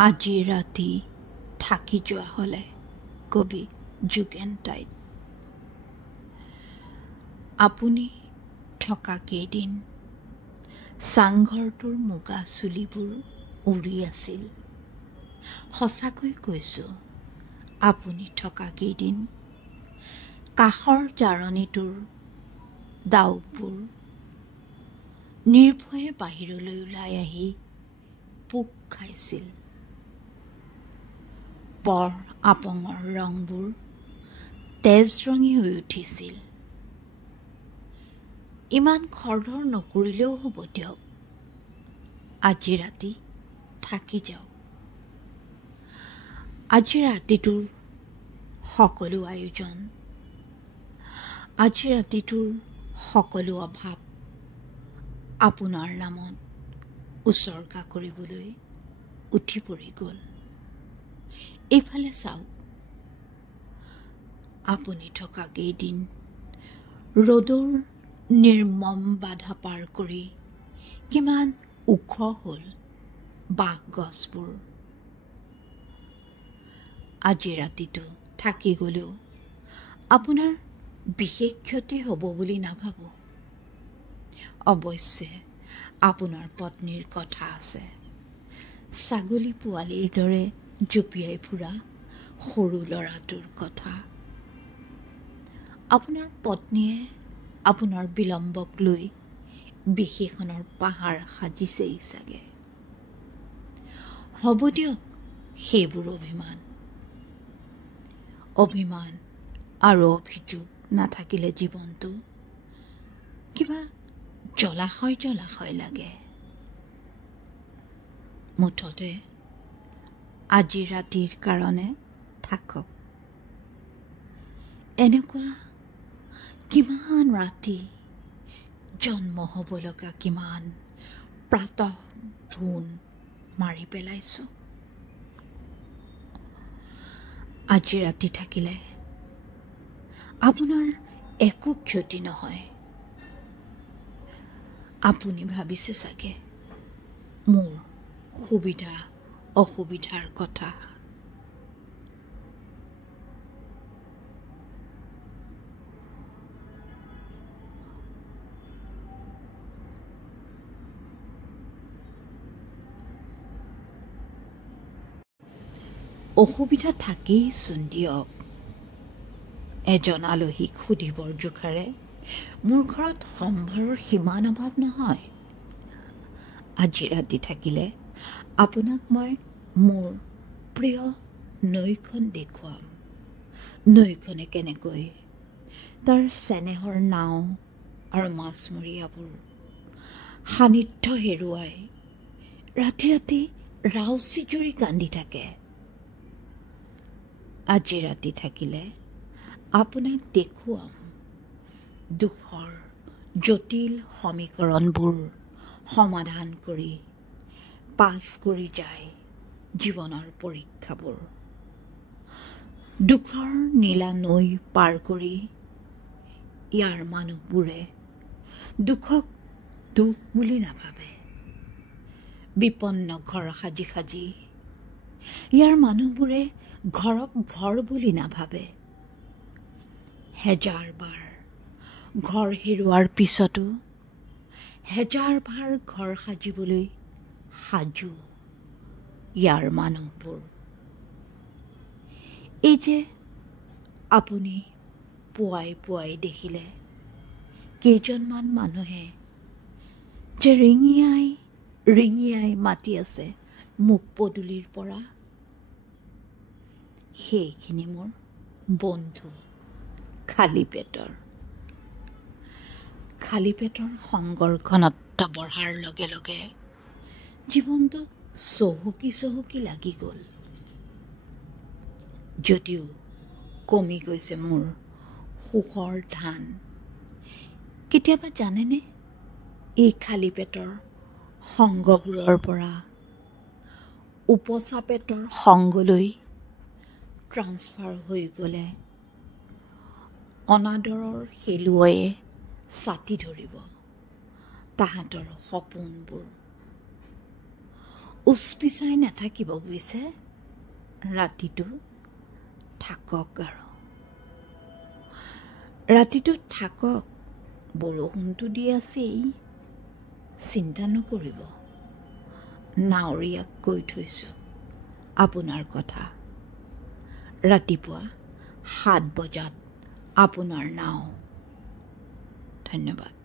আজি ৰাতি থাকি যোৱা হ'লে কবি যোগেন তাইত আপুনি থকা কেইদিন চাংঘৰটোৰ মুগা চুলিবোৰ উৰি আছিল। সঁচাকৈ কৈছোঁ, আপুনি থকা কেইদিন কাষৰ জাৰণিটোৰ ডাউকবোৰ নিৰ্ভয়ে বাহিৰলৈ ওলাই আহি পোক খাইছিল। পৰ আপঙৰ ৰংবোৰ তেজৰঙী হৈ উঠিছিল। ইমান খৰধৰ নকৰিলেও হ'ব দিয়ক, আজি ৰাতি থাকি যাওক। আজি ৰাতিটোৰ সকলো আয়োজন, আজি ৰাতিটোৰ সকলো অভাৱ আপোনাৰ নামত উচৰ্গা কৰিবলৈ উঠি পৰি গ'ল। এইফালে চাওক, আপুনি থকা কেইদিন ৰ'দৰ নিৰ্মম বাধা পাৰ কৰি কিমান ওখ হ'ল বাঁহ গছবোৰ। আজি ৰাতিটো থাকি গ'লেও আপোনাৰ বিশেষ ক্ষতি হ'ব বুলি নাভাবোঁ। অৱশ্যে আপোনাৰ পত্নীৰ কথা আছে। ছাগলী পোৱালিৰ দৰে জঁপিয়াই ফুৰা সৰু ল'ৰাটোৰ কথা। আপোনাৰ পত্নীয়ে আপোনাৰ বিলম্বক লৈ বিশেষণৰ পাহাৰ সাজিছেই চাগে। হ'ব দিয়ক সেইবোৰ অভিমান আৰু অভিযোগ নাথাকিলে জীৱনটো কিবা জলাশয় লাগে। মুঠতে আজি ৰাতিৰ কাৰণে থাকক। এনেকুৱা কিমান ৰাতি জন্ম হ'ব লগা কিমান প্ৰাতঃ ভ্ৰূণ মাৰি পেলাইছোঁ। আজি ৰাতি থাকিলে আপোনাৰ একো ক্ষতি নহয়। আপুনি ভাবিছে চাগে মোৰ সুবিধা অসুবিধাৰ কথা। অসুবিধা থাকেইচোন দিয়ক। এজন আলহীক সুধিবৰ জোখাৰে মোৰ ঘৰত সম্ভাৰৰ সিমান অভাৱ নহয়। আজি ৰাতি থাকিলে আপোনাক মই মোৰ প্ৰিয় নৈখন দেখুৱাম। নৈখনে কেনেকৈ তাৰ চেনেহৰ নাও আৰু মাছমৰীয়াবোৰ সান্নিধ্য হেৰুৱাই ৰাতি ৰাতি ৰাউচি জুৰি কান্দি থাকে। আজি ৰাতি থাকিলে আপোনাক দেখুৱাম দুখৰ জটিল সমীকৰণবোৰ সমাধান কৰি পাছ কৰি যায় জীৱনৰ পৰীক্ষাবোৰ। দুখৰ নীলা নৈ পাৰ কৰি ইয়াৰ মানুহবোৰে দুখক দুখ বুলি নাভাবে। বিপন্ন ঘৰ সাজি সাজি ইয়াৰ মানুহবোৰে ঘৰক ঘৰ বুলি নাভাবে। হেজাৰ বাৰ ঘৰ হেৰুৱাৰ পিছতো হেজাৰ বাৰ ঘৰ সাজিবলৈ সাজু ইয়াৰ মানুহবোৰ। এই যে আপুনি পুৱাই পুৱাই দেখিলে কেইজনমান মানুহে যে ৰিঙিয়াই মাতি আছে মুখ পদূলিৰ পৰা, সেইখিনি মোৰ বন্ধু খালী পেটৰ সংগৰ ঘনত্ব বঢ়াৰ লগে লগে জীৱনটো চহকী লাগি গ'ল। যদিও কমি গৈছে মোৰ সুখৰ ধান। কেতিয়াবা জানেনে, এই খালী পেটৰ সংগবোৰৰ পৰা উপচা পেটৰ সংগলৈ ট্ৰান্সফাৰ হৈ গ'লে অনাদৰৰ শেলুৱৈয়ে ছাতি ধৰিব তাহাঁতৰ সপোনবোৰ। উচপিচাই নাথাকিব বুজিছে, ৰাতিটো থাকক আৰু ৰাতিটো থাকক। বৰষুণটো দি আছেই, চিন্তা নকৰিব। নাৱৰীয়াক কৈ থৈছোঁ আপোনাৰ কথা। ৰাতিপুৱা 7 বজাত আপোনাৰ নাও। ধন্যবাদ।